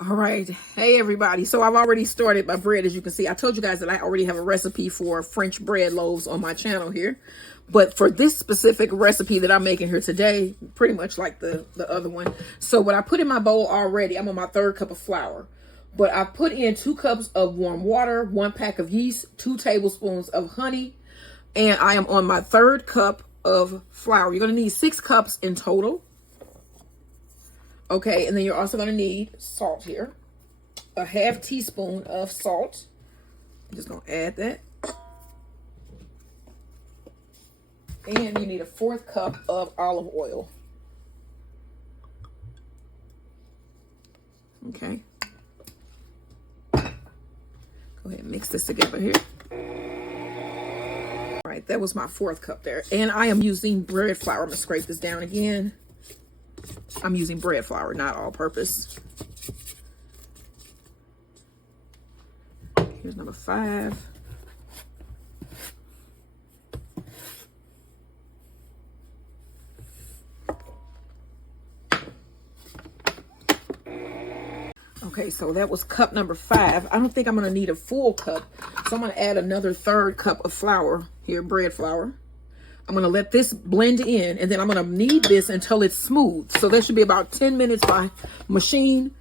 All right. Hey, everybody. So I've already started my bread. As you can see, I told you guys that I already have a recipe for French bread loaves on my channel here. But for this specific recipe that I'm making here today, pretty much like the other one. So what I put in my bowl already, I'm on my 3rd cup of flour. But I put in 2 cups of warm water, 1 pack of yeast, 2 tablespoons of honey. And I am on my 3rd cup of flour. You're going to need 6 cups in total. Okay, and then you're also going to need salt here. A half teaspoon of salt. I'm just going to add that. And you need a 4th cup of olive oil. Okay. Go ahead and mix this together here. All right, that was my 4th cup there. And I am using bread flour. I'm going to scrape this down again. I'm using bread flour, not all-purpose. Here's number 5. Okay, so that was cup number 5. I don't think I'm going to need a full cup, so I'm going to add another 3rd cup of flour here, bread flour. I'm going to let this blend in, and then I'm going to knead this until it's smooth. So that should be about 10 minutes by machine,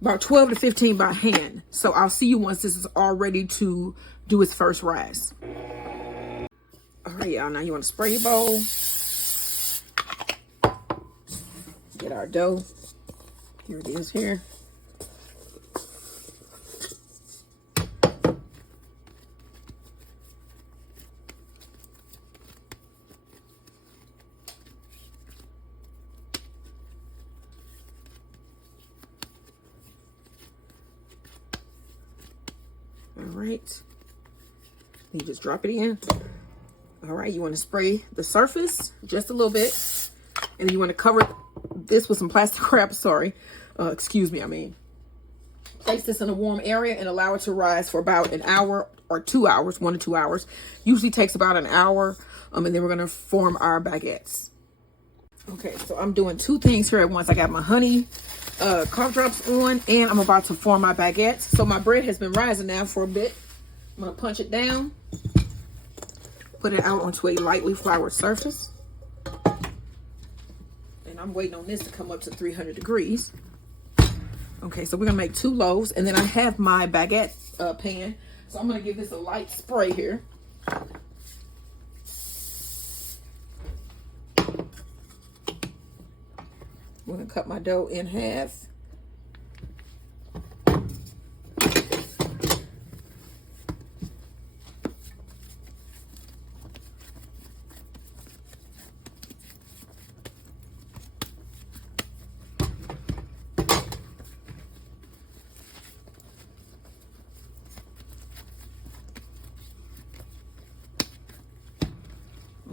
about 12 to 15 by hand. So I'll see you once this is all ready to do its first rise. All right, y'all, now you want to spray your bowl. Get our dough. Here it is here. All right, you just drop it in. All right, you want to spray the surface just a little bit, and then you want to cover this with some plastic wrap. Excuse me, place this in a warm area and allow it to rise for about an hour or 2 hours, 1 to 2 hours. Usually takes about an hour, and then we're going to form our baguettes. Okay, so I'm doing 2 things here at once. I got my honey cough drops on, and I'm about to form my baguettes. So my bread has been rising now for a bit. I'm going to punch it down, put it out onto a lightly floured surface. And I'm waiting on this to come up to 300 degrees. Okay, so we're going to make 2 loaves, and then I have my baguette pan. So I'm going to give this a light spray here. I'm going to cut my dough in half.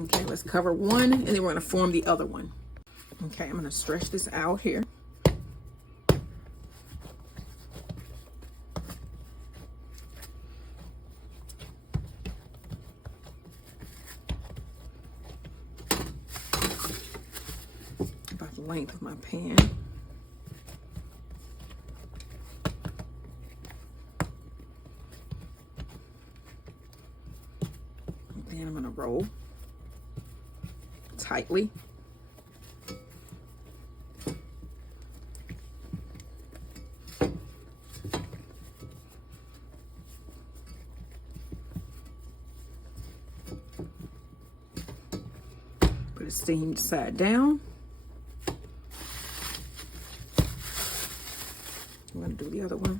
Okay, let's cover one, and then we're going to form the other one. Okay, I'm going to stretch this out here. About the length of my pan. And then I'm going to roll tightly. Put it steamed side down. I'm going to do the other one.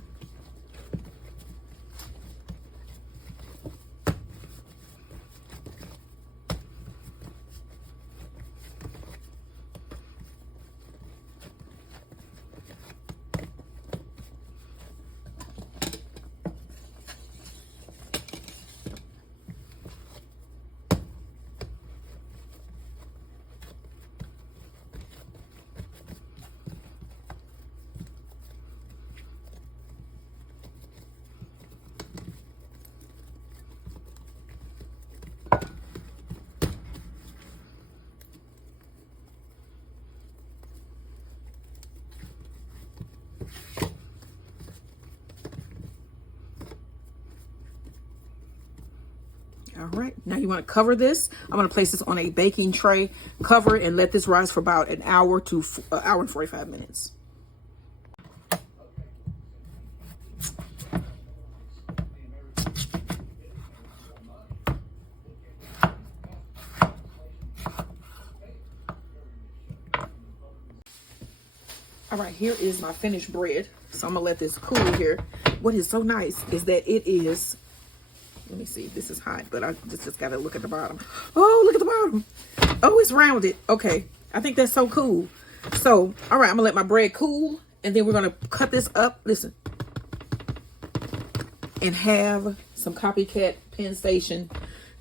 All right, now you want to cover this. I'm going to place this on a baking tray, cover it, and let this rise for about an hour to an hour and 45 minutes. All right, here is my finished bread. So I'm gonna let this cool here. What is so nice is that it is, let me see, this is hot, but I just gotta look at the bottom. Oh, look at the bottom. Oh, it's rounded. Okay, I think that's so cool. So, all right, I'm gonna let my bread cool, and then we're gonna cut this up, listen, and have some Copycat Penn Station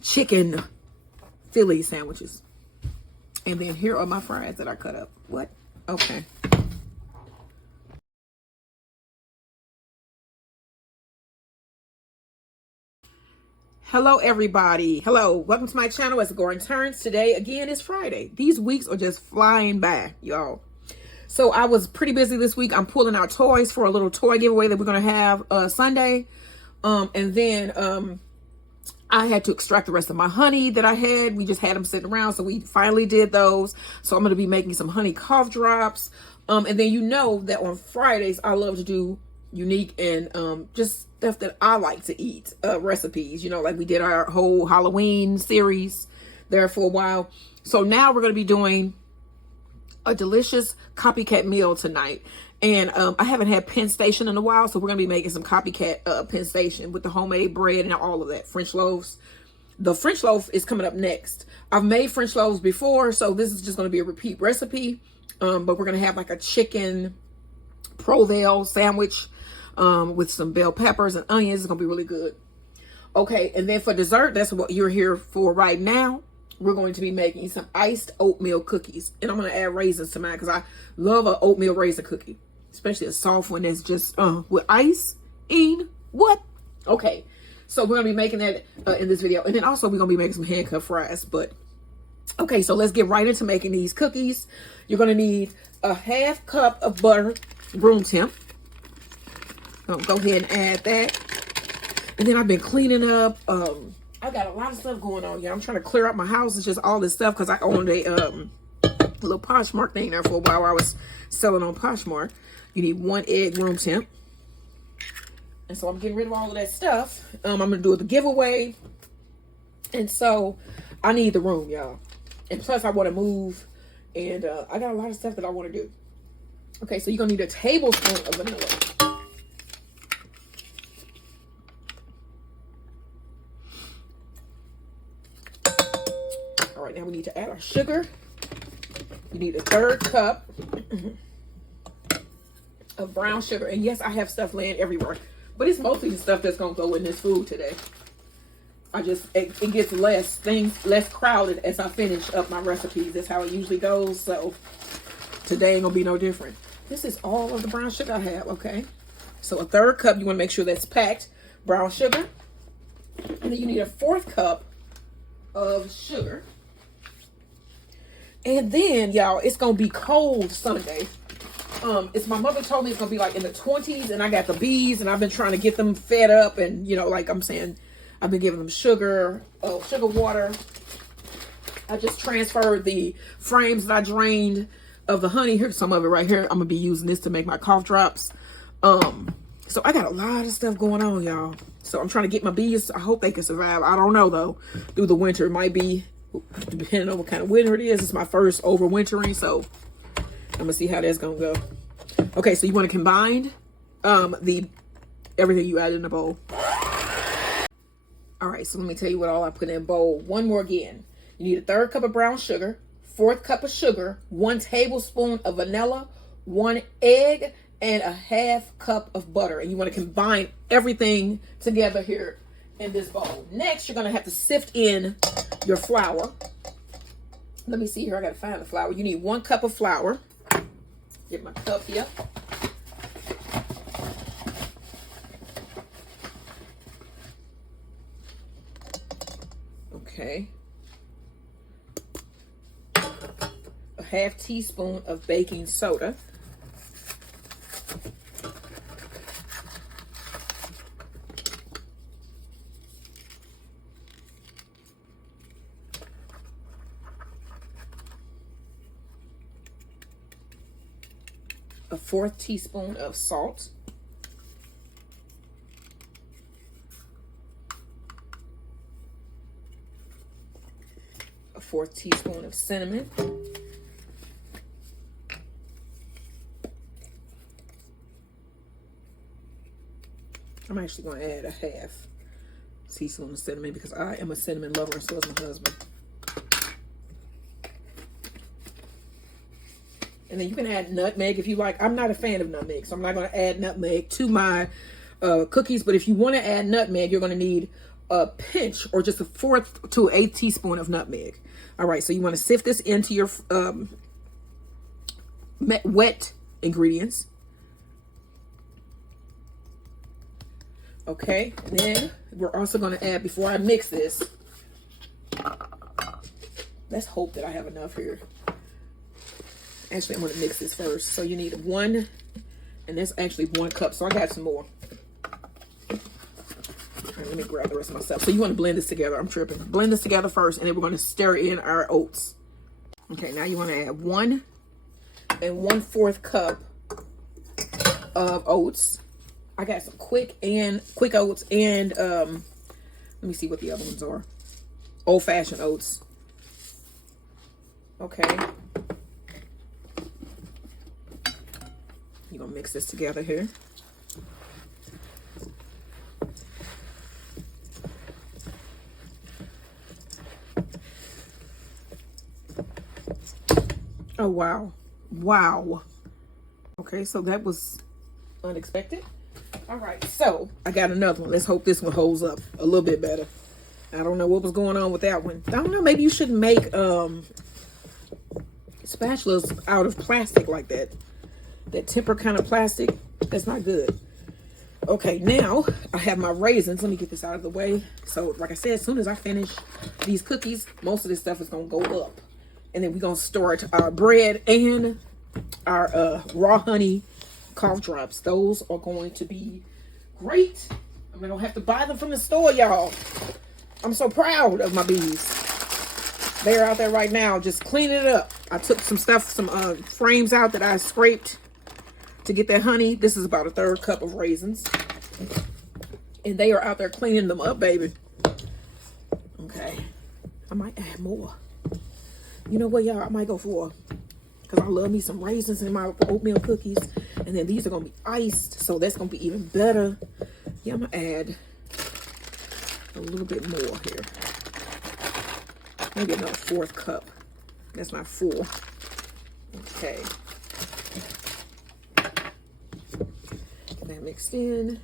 chicken Philly sandwiches. And then here are my fries that I cut up. What? Okay. Hello everybody. Hello, welcome to my channel. It's Going Turns. Today again is Friday. These weeks are just flying by, y'all. So I was pretty busy this week. I'm pulling out toys for a little toy giveaway that we're gonna have Sunday. And then I had to extract the rest of my honey that I had. We just had them sitting around, so we finally did those. So I'm gonna be making some honey cough drops. And then you know that on Fridays I love to do unique and just stuff that I like to eat, recipes, you know, like we did our whole Halloween series there for a while. So now we're going to be doing a delicious Copycat meal tonight. And I haven't had Penn Station in a while, so we're going to be making some Copycat Penn Station with the homemade bread and all of that, French loaves. The French loaf is coming up next. I've made French loaves before, so this is just going to be a repeat recipe. But we're going to have like a chicken Provel sandwich with some bell peppers and onions. It's gonna be really good. Okay, and then for dessert, that's what you're here for right now. We're going to be making some iced oatmeal cookies, and I'm gonna add raisins to mine because I love an oatmeal raisin cookie, especially a soft one that's just with ice in what? Okay, so we're gonna be making that in this video, and then also we're gonna be making some hand-cut fries. But okay, so let's get right into making these cookies. You're gonna need a half cup of butter, room temp. Go ahead and add that. And then I've been cleaning up. I got a lot of stuff going on. Yeah, I'm trying to clear up my house. It's just all this stuff because I owned a little Poshmark thing there for a while. I was selling on Poshmark. You need 1 egg room temp. And so I'm getting rid of all of that stuff. I'm going to do the giveaway. And so I need the room, y'all. And plus I want to move. And I got a lot of stuff that I want to do. Okay, so you're going to need a tablespoon of vanilla. All right, now we need to add our sugar. You need a 1/3 cup of brown sugar. And yes, I have stuff laying everywhere, but it's mostly the stuff that's gonna go in this food today. It gets less crowded as I finish up my recipes. That's how it usually goes. So today ain't gonna be no different. This is all of the brown sugar I have, okay? So a 1/3 cup, you wanna make sure that's packed brown sugar. And then you need a 1/4 cup of sugar. And then, y'all, it's going to be cold Sunday. My mother told me it's going to be like in the 20s, and I got the bees, and I've been trying to get them fed up. And, you know, like I'm saying, I've been giving them sugar water. I just transferred the frames that I drained of the honey. Here's some of it right here. I'm going to be using this to make my cough drops. So I got a lot of stuff going on, y'all. So I'm trying to get my bees. I hope they can survive. I don't know, though. Through the winter, it might be, depending on what kind of winter it is. It's my first overwintering, so I'm gonna see how that's gonna go. Okay, so you want to combine everything you add in the bowl. All right, so let me tell you what all I put in a bowl. One more again. You need a 1/3 cup of brown sugar, 1/4 cup of sugar, 1 tablespoon of vanilla, 1 egg, and a 1/2 cup of butter. And you want to combine everything together here in this bowl. Next, you're going to have to sift in your flour. Let me see here. I got to find the flour. You need 1 cup of flour. Get my cup here. Okay. A 1/2 teaspoon of baking soda. a 1/4 teaspoon of salt. A 1/4 teaspoon of cinnamon. I'm actually going to add a 1/2 teaspoon of cinnamon because I am a cinnamon lover, and so is my husband. And then you can add nutmeg if you like. I'm not a fan of nutmeg, so I'm not going to add nutmeg to my cookies. But if you want to add nutmeg, you're going to need a pinch or just a 1/4 to 1/8 teaspoon of nutmeg. All right, so you want to sift this into your wet ingredients. Okay, then we're also going to add, before I mix this, let's hope that I have enough here. Actually, I'm going to mix this first. So you need 1, and that's actually 1 cup. So I got some more. All right, let me grab the rest of my stuff. So you want to blend this together. I'm tripping. Blend this together first, and then we're going to stir in our oats. Okay, now you want to add 1 1/4 cup of oats. I got some quick oats and let me see what the other ones are. Old-fashioned oats. Okay. You're gonna mix this together here. Oh wow. Wow. Okay, so that was unexpected. All right, so I got another one. Let's hope this one holds up a little bit better. I don't know what was going on with that one. I don't know, maybe you shouldn't make spatulas out of plastic like that. That temper kind of plastic, that's not good. Okay, now I have my raisins. Let me get this out of the way. So like I said, as soon as I finish these cookies, most of this stuff is gonna go up. And then we're gonna store it, our bread and our raw honey cough drops. Those are going to be great. I'm gonna have to buy them from the store, y'all. I'm so proud of my bees. They're out there right now just cleaning it up. I took some stuff, some frames out that I scraped to get that honey. This is about a 1/3 cup of raisins. And they are out there cleaning them up, baby. Okay. I might add more. You know what, y'all? I might go for, because I love me some raisins in my oatmeal cookies. And then these are going to be iced, so that's going to be even better. Yeah, I'm going to add a little bit more here. Maybe another 1/4 cup. That's not full. Okay. Get that mixed in.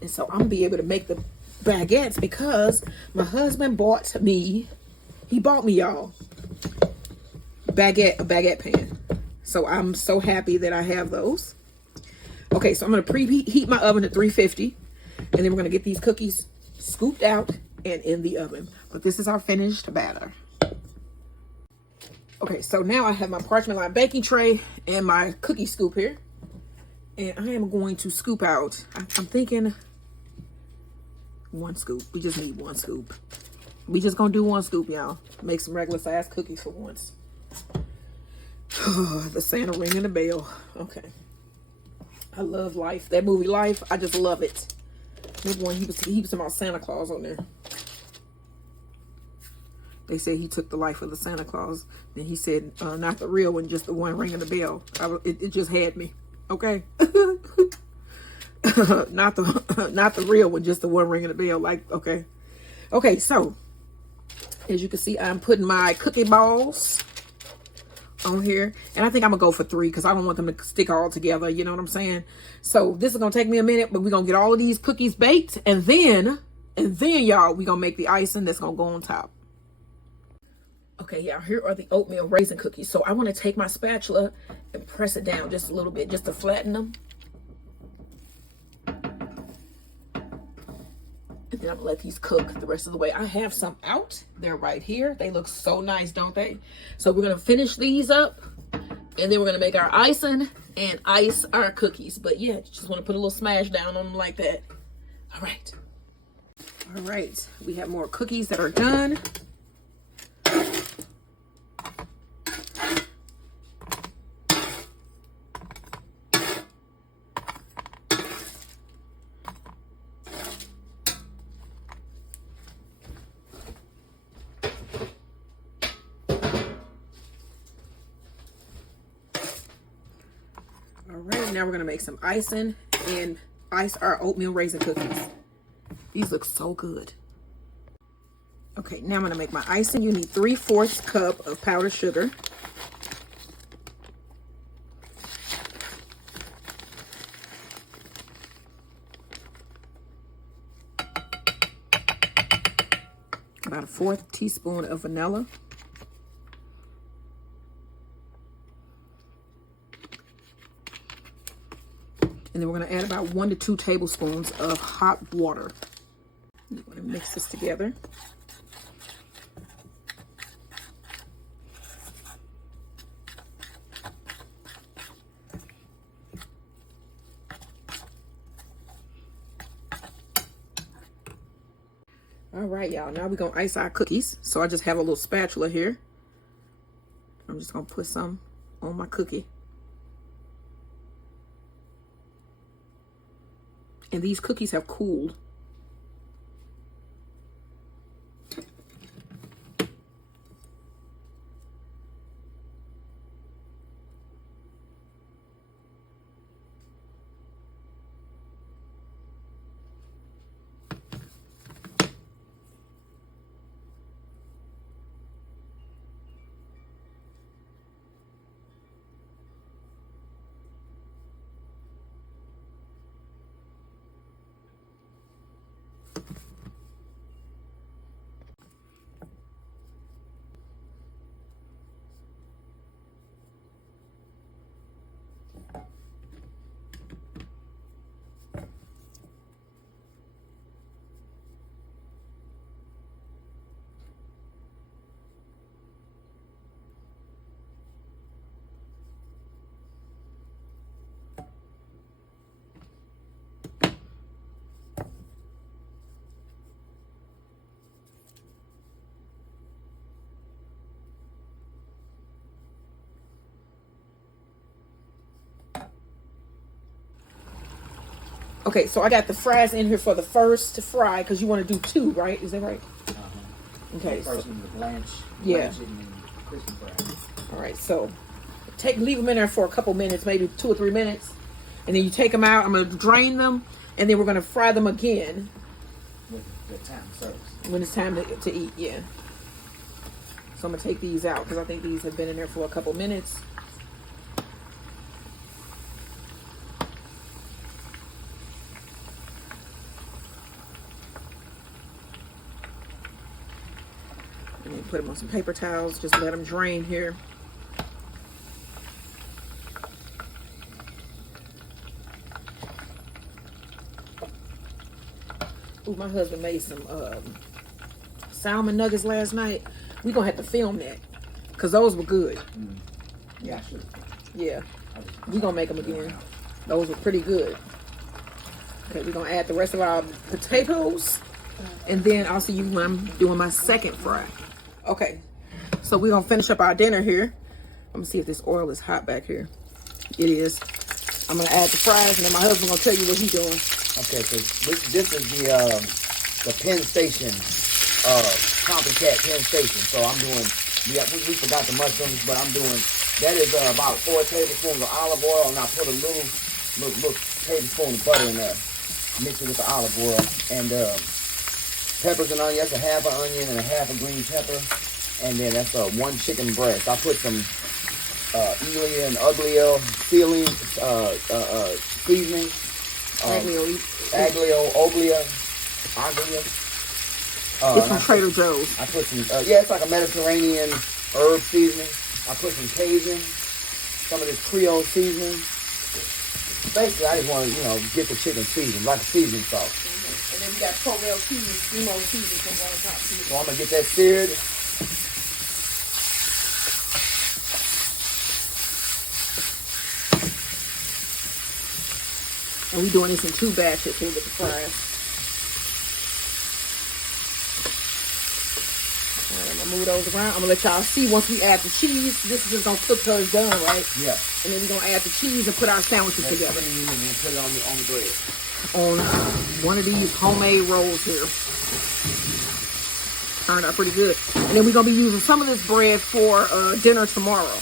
And so I'm going to be able to make the baguettes because my husband bought me, y'all, a baguette pan. So I'm so happy that I have those. Okay, so I'm going to preheat my oven at 350. And then we're going to get these cookies scooped out and in the oven. But this is our finished batter. Okay, so now I have my parchment lined baking tray and my cookie scoop here. And I am going to scoop out, I'm thinking 1 scoop. We just need 1 scoop. We just gonna do 1 scoop, y'all. Make some regular size cookies for once. The Santa ringing the bell. Okay. I love Life. That movie Life, I just love it. Remember when he was talking about Santa Claus on there. They said he took the life of the Santa Claus. Then he said, not the real one, just the one ringing the bell. It just had me. Okay. not the real one, just the one ringing the bell. Like, okay. Okay, so as you can see, I'm putting my cookie balls on here, and I think I'm gonna go for 3 because I don't want them to stick all together. You know what I'm saying? So this is gonna take me a minute, but we're gonna get all of these cookies baked, and then y'all, we're gonna make the icing that's gonna go on top. Okay, y'all, here are the oatmeal raisin cookies. So I want to take my spatula and press it down just a little bit, just to flatten them. And then I'm gonna let these cook the rest of the way. I have some out. They're right here. They look so nice, don't they? So we're gonna finish these up, and then we're gonna make our icing and ice our cookies. But yeah, just want to put a little smash down on them like that. All right. All right. We have more cookies that are done. right, now we're gonna make some icing and ice our oatmeal raisin cookies. These look so good. Okay, now I'm gonna make my icing. You need 3/4 cup of powdered sugar. About a 1/4 teaspoon of vanilla. And then we're going to add about 1 to 2 tablespoons of hot water. I'm going to mix this together. All right, y'all. Now we're going to ice our cookies. So I just have a little spatula here. I'm just going to put some on my cookie. And these cookies have cooled. Okay, so I got the fries in here for the first to fry because you want to do 2, right? Is that right? Okay. First one, the blanch. Yeah. Blanch and crispy fries. All right, so leave them in there for a couple minutes, maybe 2 or 3 minutes, and then you take them out. I'm gonna drain them, and then we're gonna fry them again When the time serves. when it's time to eat. Yeah. So I'm gonna take these out because I think these have been in there for a couple minutes. And then put them on some paper towels. Just let them drain here. Ooh, my husband made some salmon nuggets last night. We're going to have to film that because those were good. Mm. Yeah, sure. Yeah. We're going to make them again. Those were pretty good. Okay, we're going to add the rest of our potatoes. And then I'll see you when I'm doing my second fry. Okay, so we're going to finish up our dinner here. I'm going to see if this oil is hot back here. It is. I'm going to add the fries, and then my husband going to tell you what he's doing. Okay, so this is the Penn Station, Copycat Penn Station. So I'm doing, we forgot the mushrooms, but I'm doing, that is about 4 tablespoons of olive oil, and I put a little tablespoon of butter in there. Mix it with the olive oil, and peppers and onion. That's a half an onion and a half a green pepper, and then that's 1 chicken breast. I put some Elia and Uglio seasoning, seasoning. Aglia. It's from Trader Joe's. I put some, it's like a Mediterranean herb seasoning. I put some Cajun, some of this Creole seasoning. Basically, I just want to, get the chicken seasoned, like a seasoning sauce. And then we got Cornell cheese, emo cheese from one top cheese. So I'm going to get that seared. And we're doing this in 2 batches here with the fries. All right, I'm going to move those around. I'm going to let y'all see once we add the cheese. This is just going to cook till it's done, right? Yeah. And then we're going to add the cheese and put our sandwiches together. And then put it on the bread. On one of these homemade rolls here. Turned out pretty good. And then we're going to be using some of this bread for dinner tomorrow.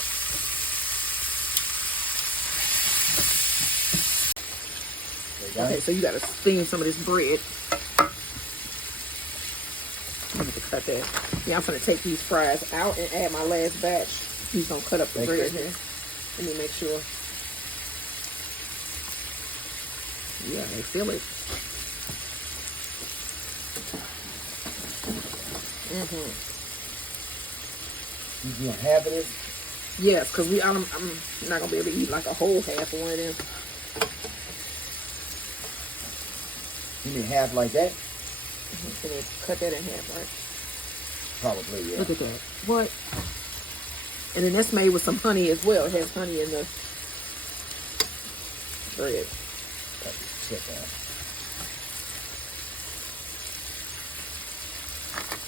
Okay, so you gotta steam some of this bread. I'm gonna cut that. Yeah, I'm gonna take these fries out and add my last batch. He's gonna cut up the bread here. Let me make sure. Yeah, they feel it. You doing half of this? Yes, because I'm not gonna be able to eat like a whole half of one of them. You mean half like that? Can you cut that in half, right? Probably, yeah. Look at that. What? And then that's made with some honey as well. It has honey in the bread. Cut this tip out.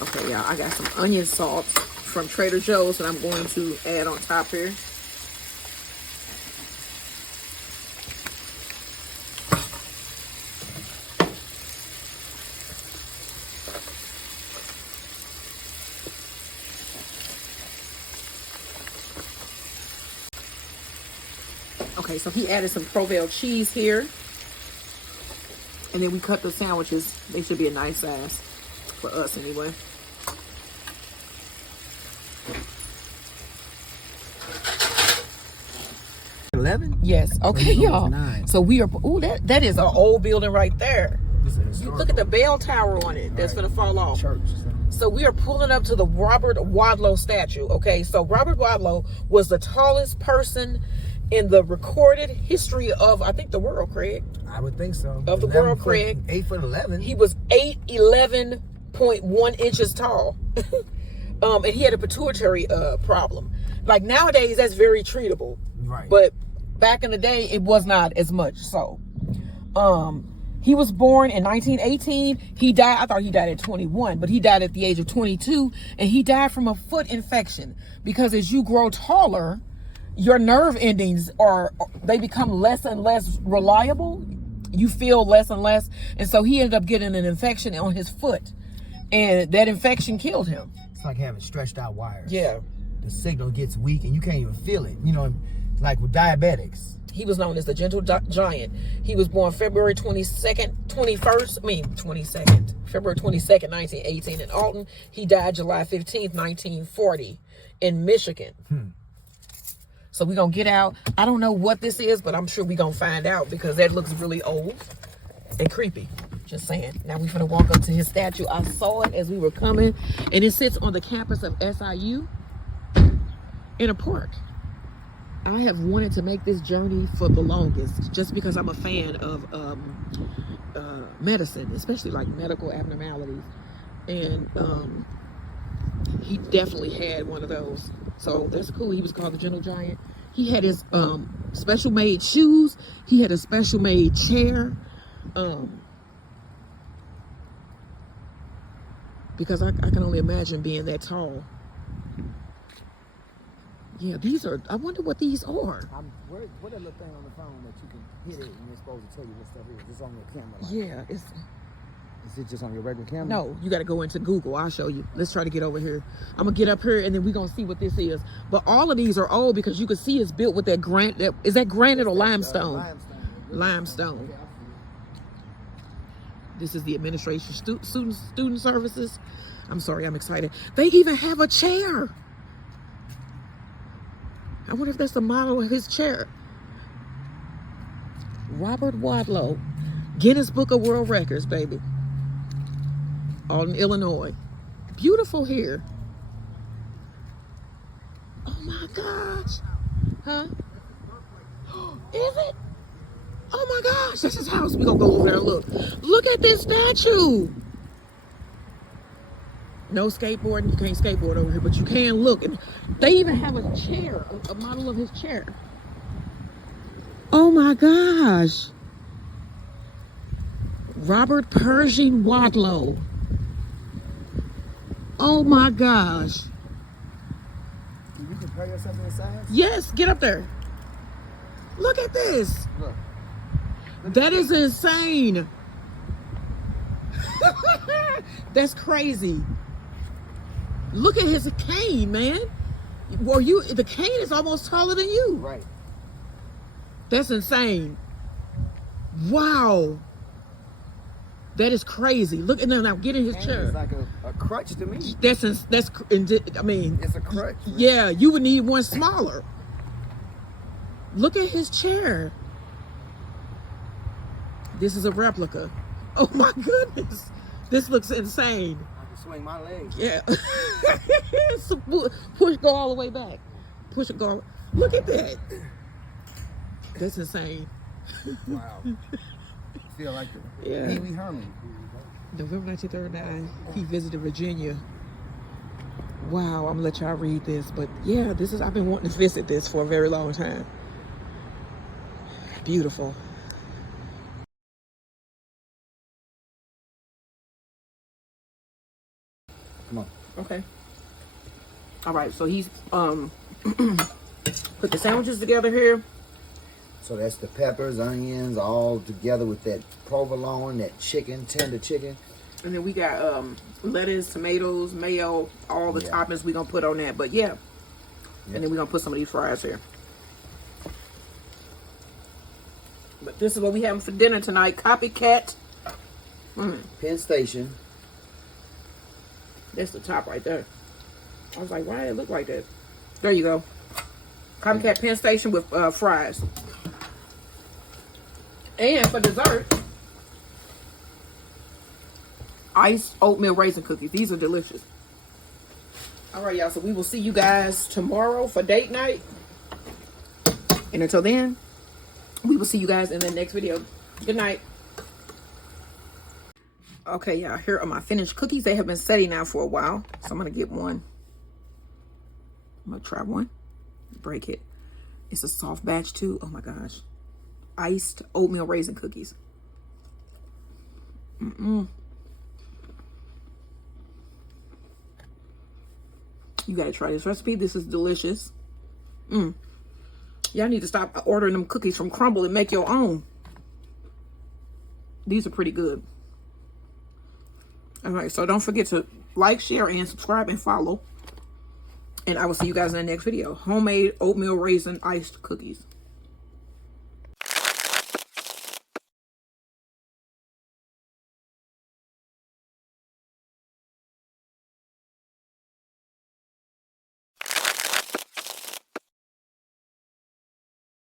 Okay, y'all, I got some onion salt from Trader Joe's that I'm going to add on top here. Okay, so he added some Provel cheese here. And then we cut the sandwiches. They should be a nice size for us anyway. Yes. Okay, y'all. So we are. Ooh, that is an old building right there. You look at the bell tower on it. That's gonna fall off. Church. So we are pulling up to the Robert Wadlow statue. Okay, so Robert Wadlow was the tallest person in the recorded history of, I think, the world, Craig. I would think so. Of the world, Craig. 8'11". He was 8'11.1 inches tall. And he had a pituitary problem. Like nowadays, that's very treatable. Right. But back in the day, it was not as much. So, he was born in 1918. He died, I thought he died at 21, but he died at the age of 22. And he died from a foot infection. Because as you grow taller, your nerve endings they become less and less reliable. You feel less and less. And so he ended up getting an infection on his foot. And that infection killed him. It's like having stretched out wires. Yeah. The signal gets weak and you can't even feel it. You know, like with diabetics. He was known as the Gentle Giant. He was born February 22nd, 1918 in Alton. He died July 15th, 1940 in Michigan. So we're going to get out. I don't know what this is, but I'm sure we're going to find out because that looks really old and creepy. Just saying. Now we're going to walk up to his statue. I saw it as we were coming, and it sits on the campus of SIU in a park. I have wanted to make this journey for the longest just because I'm a fan of medicine, especially like medical abnormalities. And he definitely had one of those. So that's cool. He was called the Gentle Giant. He had his special made shoes. He had a special made chair. Because I can only imagine being that tall. Yeah, these are, I wonder what these are. What that little thing on the phone that you can hit it and it's supposed to tell you what stuff is? It's on your camera. Like, Yeah, it's... Is it just on your regular camera? No, you got to go into Google. I'll show you. Let's try to get over here. I'm going to get up here and then we're going to see what this is. But all of these are old because you can see it's built with that granite. Is that granite or limestone? Limestone. Okay, This is the administration student services. I'm sorry, I'm excited. They even have a chair. I wonder if that's the model of his chair. Robert Wadlow, Guinness Book of World Records, baby. Alton, Illinois. Beautiful here. Oh my gosh. Huh? Is it? Oh my gosh, that's his house. We're gonna go over there and look. Look at this statue. No skateboarding. You can't skateboard over here, but you can look. And they even have a chair, a model of his chair. Oh my gosh. Robert Pershing Wadlow. Oh my gosh. Can you compare yourself to the size? Yes, get up there. Look at this. Look. That is insane. That's crazy. Look at his cane, man. The cane is almost taller than you. Right. That's insane. Wow. That is crazy. Look at him now. Get in his chair. It's like a crutch to me. I mean, It's a crutch. yeah, you would need one smaller. Look at his chair. This is a replica. Oh my goodness. This looks insane. I can swing my legs. Yeah. So push, go all the way back. Push it, go. Look at that. That's insane. Wow. Feel like Yeah. Pee Wee Herman. November 1939, he visited Virginia. Wow, I'm gonna let y'all read this, but yeah, I've been wanting to visit this for a very long time. Beautiful. Come on. Okay. All right, so he's put the sandwiches together here. So that's the peppers, onions, all together with that provolone, that chicken, tender chicken. And then we got lettuce, tomatoes, mayo, all the toppings we gonna put on that. But yeah. And then we're gonna put some of these fries here. But this is what we having for dinner tonight. Copycat. Penn Station. That's the top right there. I was like, why did it look like that? There you go. Copycat Penn Station with fries. And for dessert, iced oatmeal raisin cookies. These are delicious. All right, y'all. So we will see you guys tomorrow for date night. And until then, we will see you guys in the next video. Good night. Okay, y'all. Here are my finished cookies. They have been setting now for a while. So I'm going to get one. I'm going to try one. Break it. It's a soft batch too. Oh my gosh. Iced oatmeal raisin cookies. You gotta try this recipe. This is delicious. Y'all need to stop ordering them cookies from Crumble and make your own. These are pretty good. All right, so don't forget to like, share, and subscribe and follow. And I will see you guys in the next video. Homemade oatmeal raisin iced cookies.